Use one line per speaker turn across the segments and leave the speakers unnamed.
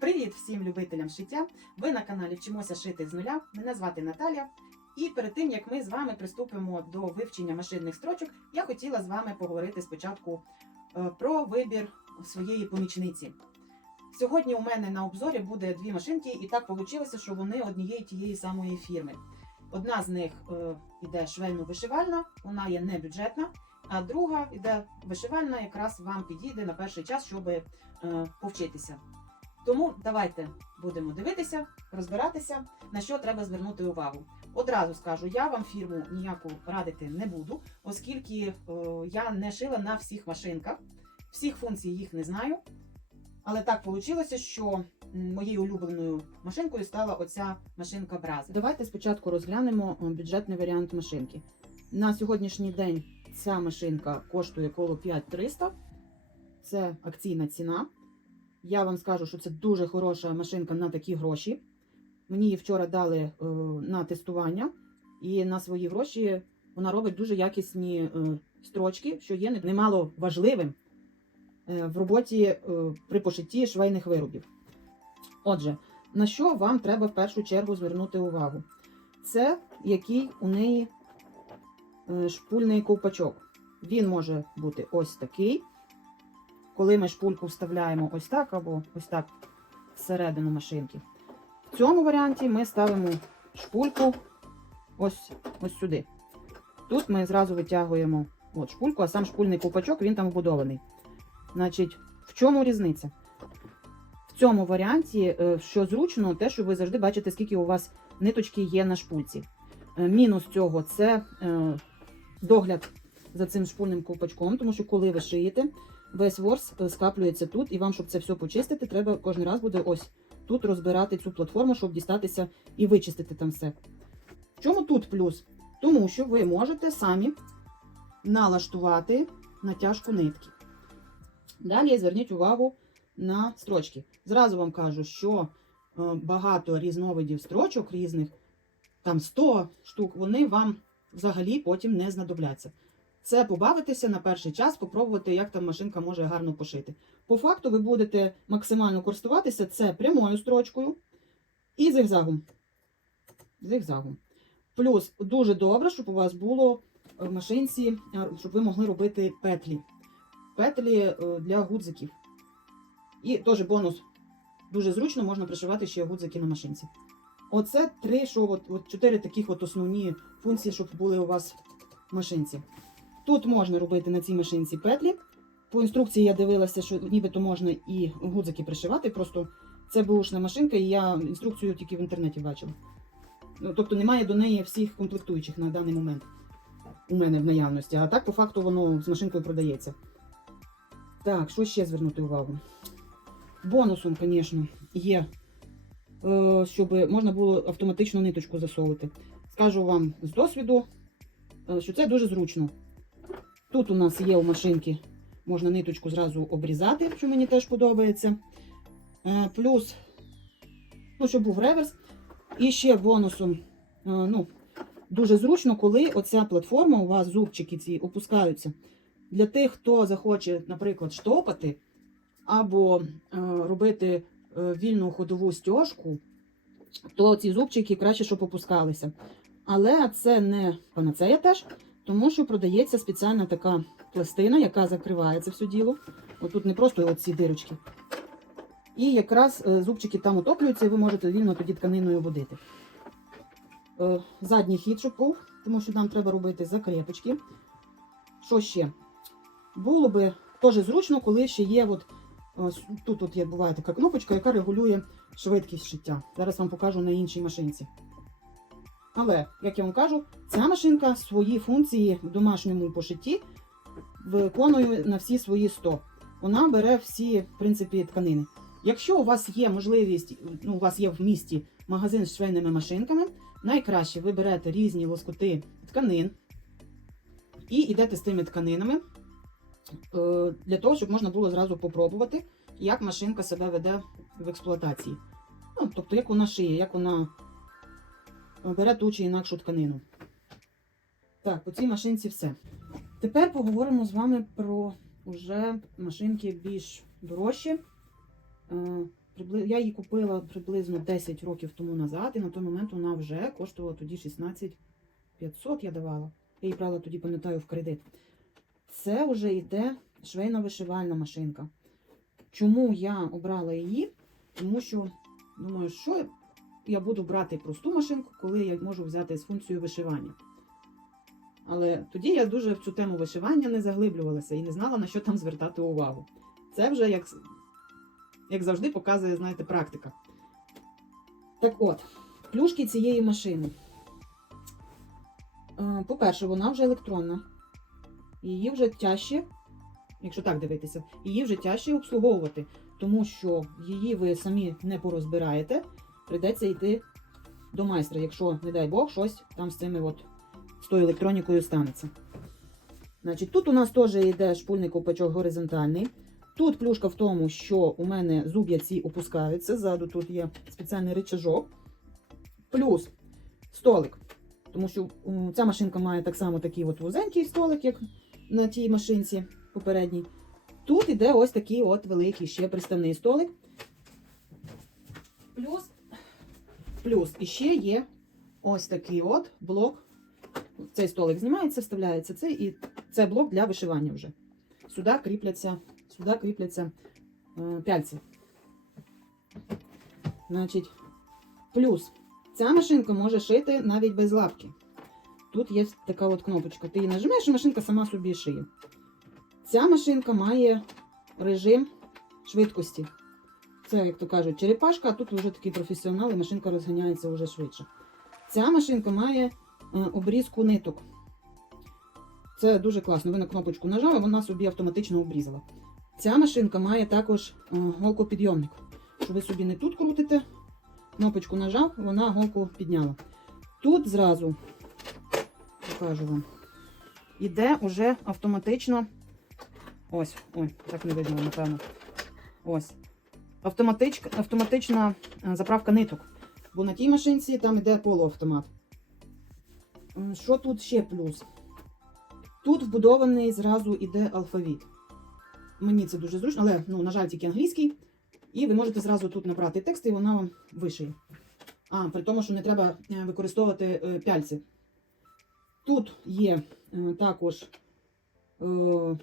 Привіт всім любителям шиття! Ви на каналі Вчимося шити з нуля. Мене звати Наталя. І перед тим як ми з вами приступимо до вивчення машинних строчок, я хотіла з вами поговорити спочатку е, про вибір своєї помічниці. Сьогодні у мене на обзорі буде дві машинки, і так вийшло, що вони однієї тієї самої фірми. Одна з них е, іде швейно-вишивальна, вона є не бюджетна, а друга іде вишивальна, якраз вам підійде на перший час, щоб е, повчитися. Тому давайте будемо дивитися, розбиратися, на що треба звернути увагу. Одразу скажу, я вам фірму ніяку радити не буду, оскільки е, я не шила на всіх машинках, всіх функцій їх не знаю. Але так вийшло, що моєю улюбленою машинкою стала оця машинка Брази. Давайте спочатку розглянемо е, бюджетний варіант машинки. На сьогоднішній день ця машинка коштує коло 5300. Це акційна ціна. Я вам скажу, що це дуже хороша машинка на такі гроші. Мені її вчора дали е, на тестування, і на свої гроші вона робить дуже якісні е, строчки, що є немало важливим е, в роботі при пошитті швейних виробів. Отже, на що вам треба в першу чергу звернути увагу? Це який у неї шпульний ковпачок. Він може бути ось такий. Коли ми шпульку вставляємо ось так або ось так всередину машинки. В цьому варіанті ми ставимо шпульку ось, ось сюди. Тут ми зразу витягуємо от шпульку, а сам шпульний ковпачок він там вбудований. Значить, в чому різниця? В цьому варіанті, е, що зручно, те, що ви завжди бачите, скільки у вас ниточки є на шпульці. Е, Мінус цього це е, догляд за цим шпульним ковпачком, тому що коли ви шиєте, весь ворс е, скаплюється тут, і вам, щоб це все почистити, треба кожен раз буде ось тут розбирати цю платформу, щоб дістатися і вичистити там все. В чому тут плюс? Тому що ви можете самі налаштувати натяжку нитки. Далі зверніть увагу на строчки. Зразу вам кажу, що е, багато різновидів строчок різних, там 100 штук, вони вам взагалі потім не знадобляться. Це побавитися на перший час, попробувати, як там машинка може гарно пошити. По факту, ви будете максимально користуватися це прямою строчкою і зигзагом. Зигзагом. Плюс дуже добре, щоб у вас було в машинці, щоб ви могли робити петлі. Петлі е, для гудзиків. І теж бонус. Дуже зручно можна пришивати ще гудзики на машинці. Оце три, що от, от чотири таких от основні функції, щоб були у вас в машинці. Тут можна робити на цій машинці петлі. По інструкції я дивилася, що нібито можна і гудзики пришивати. Просто це бушна машинка, і я інструкцію тільки в інтернеті бачила. Ну, тобто немає до неї всіх комплектуючих на даний момент у мене в наявності. А так, по факту, воно з машинкою продається. Так, що ще звернути увагу? Бонусом, звісно, є, е, щоб можна було автоматично ниточку засовувати. Скажу вам з досвіду, е, що це дуже зручно. Тут у нас є у машинки, можна ниточку зразу обрізати, що мені теж подобається. Е, Плюс, ну, щоб був реверс. І ще бонусом, е, ну, дуже зручно, коли оця платформа, у вас зубчики ці опускаються. Для тих, хто захоче, наприклад, штопати або е, робити вільну ходову стяжку, то ці зубчики краще, щоб опускалися. Але це не панацея теж, тому що продається спеціальна така пластина, яка закриває це все діло. Отут не просто оці дирочки. І якраз е, зубчики там утоплюються, і ви можете вільно тоді тканиною водити. Е, Задній хід, щоб був, тому що нам треба робити закрепочки. Що ще? Було би теж зручно, коли ще є. От, е, тут от буває така кнопочка, яка регулює швидкість шиття. Зараз вам покажу на іншій машинці. Але, як я вам кажу, ця машинка свої функції в домашньому пошитті виконує на всі свої 100. Вона бере всі, в принципі, тканини. Якщо у вас є можливість, ну, у вас є в місті магазин з швейними машинками, найкраще ви берете різні лоскути тканин і йдете з тими тканинами е, для того, щоб можна було зразу попробувати, як машинка себе веде в експлуатації. Ну, тобто, як вона шиє, як вона бере ту чи інакшу тканину. Так, по цій машинці все. Тепер поговоримо з вами про уже машинки більш дорожчі. Е, я її купила приблизно 10 років тому назад, і на той момент вона вже коштувала тоді 16 500 я давала. Я її брала тоді, пам'ятаю, в кредит. Це вже йде швейна вишивальна машинка. Чому я обрала її? Тому що думаю, що я буду брати просту машинку, коли я можу взяти з функцією вишивання. Але тоді я дуже в цю тему вишивання не заглиблювалася і не знала, на що там звертати увагу. Це вже, як, як завжди, показує, знаєте, практика. Так от, плюшки цієї машини. Е, По-перше, вона вже електронна. Її вже тяжче, якщо так дивитися, її вже тяжче обслуговувати, тому що її ви самі не порозбираєте, прийдеться йти до майстра, якщо, не дай Бог, щось там з цими от, з тою електронікою станеться. Значить, тут у нас теж йде шпульний ковпачок горизонтальний. Тут плюшка в тому, що у мене зуб'я ці опускаються. Ззаду тут є спеціальний рычажок. Плюс столик. Тому що ця машинка має так само такий от вузенький столик, як на тій машинці попередній. Тут іде ось такий от великий ще приставний столик. Плюс, плюс іще є ось такий от блок. Цей столик знімається, вставляється цей, і це блок для вишивання вже. Сюди кріпляться, сюди кріпляться е, пяльці. Значить, плюс ця машинка може шити навіть без лапки. Тут є така от кнопочка. Ти її нажимаєш, і машинка сама собі шиє. Ця машинка має режим швидкості. Це, як то кажуть, черепашка, а тут вже такий професіонал, і машинка розганяється вже швидше. Ця машинка має е, обрізку ниток. Це дуже класно. Ви на кнопочку нажали, вона собі автоматично обрізала. Ця машинка має також е, голкопідйомник. Що ви собі не тут крутите, кнопочку нажав, вона голку підняла. Тут зразу, покажу вам, іде уже автоматично. Ось, ой, так не видно, напевно. Ось. Автоматич, автоматична е, заправка ниток. Бо на тій машинці там іде полуавтомат. Що тут ще плюс? Тут вбудований зразу іде алфавіт. Мені це дуже зручно, але, ну, на жаль, тільки англійський. І ви можете зразу тут набрати текст, і вона вам вишиє. А, при тому, що не треба е, використовувати е, пяльці. Тут є е, також е,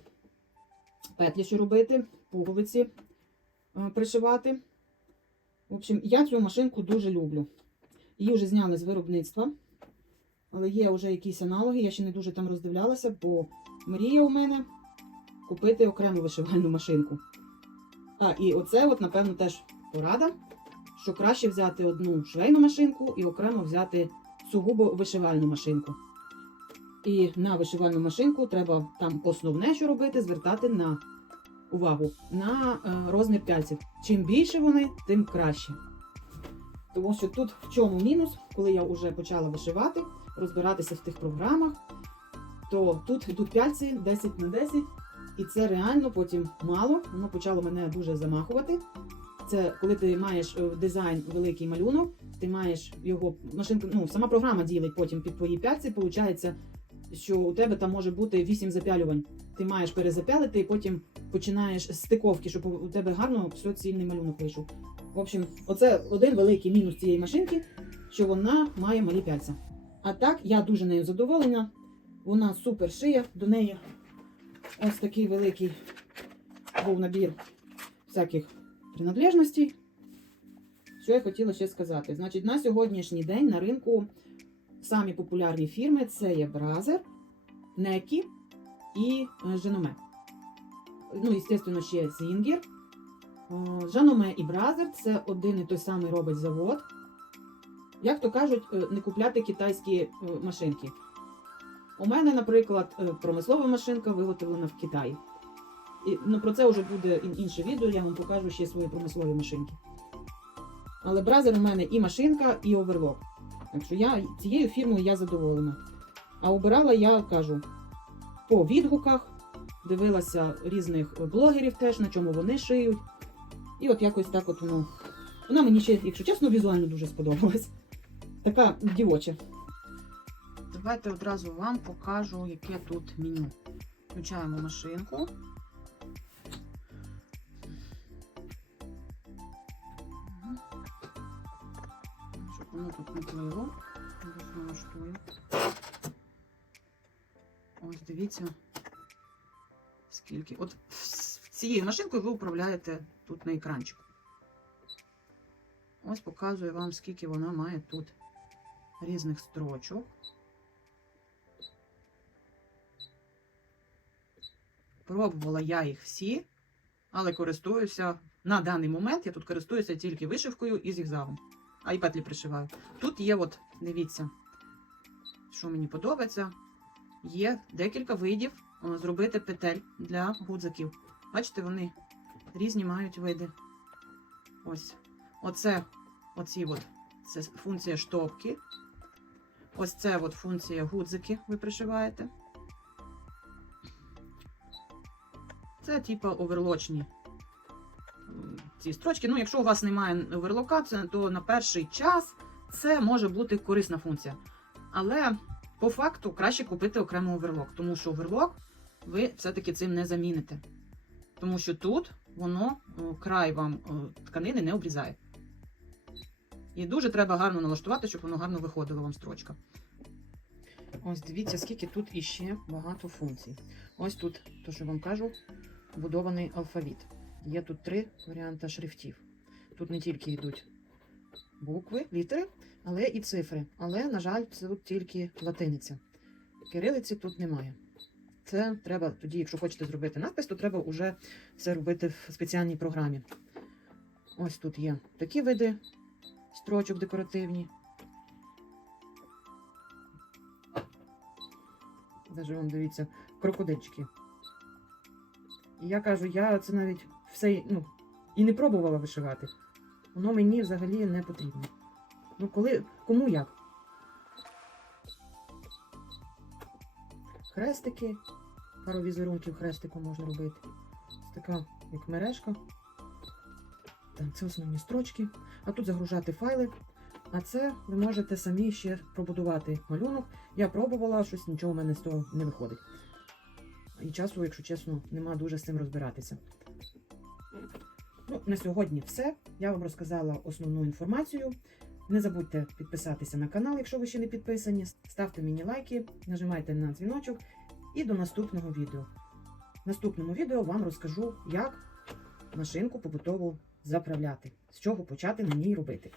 петлі, що робити, пуговиці е, пришивати. В общем, я цю машинку дуже люблю. Її вже зняли з виробництва. Але є вже якісь аналоги, я ще не дуже там роздивлялася, бо мрія у мене купити окрему вишивальну машинку. А, і оце, от, напевно, теж порада, що краще взяти одну швейну машинку і окремо взяти сугубо вишивальну машинку. І на вишивальну машинку треба там основне, що робити, звертати на увагу на е, розмір пяльців. Чим більше вони, тим краще. Тому що тут в чому мінус, коли я вже почала вишивати, розбиратися в тих програмах, то тут йдуть пяльці 10 на 10, і це реально потім мало. Воно почало мене дуже замахувати. Це коли ти маєш е, дизайн великий малюнок, ти маєш його машинка, ну сама програма ділить потім під твої пяльці. Получається, що у тебе там може бути 8 запялювань. Ти маєш перезапялити і потім починаєш з стиковки, щоб у тебе гарно все цільний малюнок вийшов. В общем, оце один великий мінус цієї машинки, що вона має малі пяльця. А так, я дуже нею задоволена. Вона супер шиє. До неї ось такий великий був набір всяких принадлежностей. Що я хотіла ще сказати? Значить, на сьогоднішній день на ринку самі популярні фірми це є Бразер, Некі і е, Женоме. Ну, звісно, ще Зінгер. О, Жаноме і Бразер це один і той самий робить завод. Як то кажуть, е, не купляти китайські е, машинки. У мене, наприклад, е, промислова машинка виготовлена в Китаї. І, ну, про це вже буде інше відео, я вам покажу ще свої промислові машинки. Але Бразер у мене і машинка, і оверлок. Так що я цією фірмою я задоволена. А обирала я кажу по відгуках, дивилася різних блогерів теж, на чому вони шиють. І от якось так от воно. Вона мені ще, якщо чесно, візуально дуже сподобалась. Така дівоча. Давайте одразу вам покажу, яке тут меню. Включаємо машинку. Воно тут можливо. Налаштую. Ось дивіться, скільки. От цією машинкою ви управляєте тут на екранчику. Ось показую вам, скільки вона має тут різних строчок. Пробувала я їх всі, але користуюся на даний момент. Я тут користуюся тільки вишивкою і зігзагом. А і петлі пришиваю. Тут є, от, дивіться, що мені подобається. Є декілька видів зробити петель для гудзиків. Бачите, вони різні мають види. Ось. Оце, оці от, це функція штопки. Ось це от функція гудзики ви пришиваєте. Це типа оверлочні м, ці строчки. Ну, якщо у вас немає оверлока, то на перший час це може бути корисна функція. Але по факту краще купити окремо оверлок, тому що оверлок ви все-таки цим не заміните. Тому що тут воно край вам тканини не обрізає. І дуже треба гарно налаштувати, щоб воно гарно виходило вам строчка. Ось дивіться, скільки тут іще багато функцій. Ось тут, то що вам кажу, будований алфавіт. Є тут три варіанти шрифтів. Тут не тільки йдуть букви, літери, але і цифри. Але, на жаль, це тут тільки латиниця. Кирилиці тут немає. Це треба тоді, якщо хочете зробити надпис, то треба вже це робити в спеціальній програмі. Ось тут є такі види строчок декоративні. Даже вам дивіться, крокодильчики. І я кажу, я це навіть все ну, і не пробувала вишивати. Воно мені взагалі не потрібно. Ну, коли, кому як? Хрестики, пару візерунків хрестику можна робити. Ось така, як мережка. Там це основні строчки. А тут загружати файли. А це ви можете самі ще пробудувати малюнок. Я пробувала, щось нічого в мене з того не виходить. І часу, якщо чесно, нема дуже з цим розбиратися. Ну, на сьогодні все. Я вам розказала основну інформацію. Не забудьте підписатися на канал, якщо ви ще не підписані. Ставте мені лайки, нажимайте на дзвіночок і до наступного відео. В наступному відео вам розкажу, як машинку побутову заправляти, з чого почати на ній робити.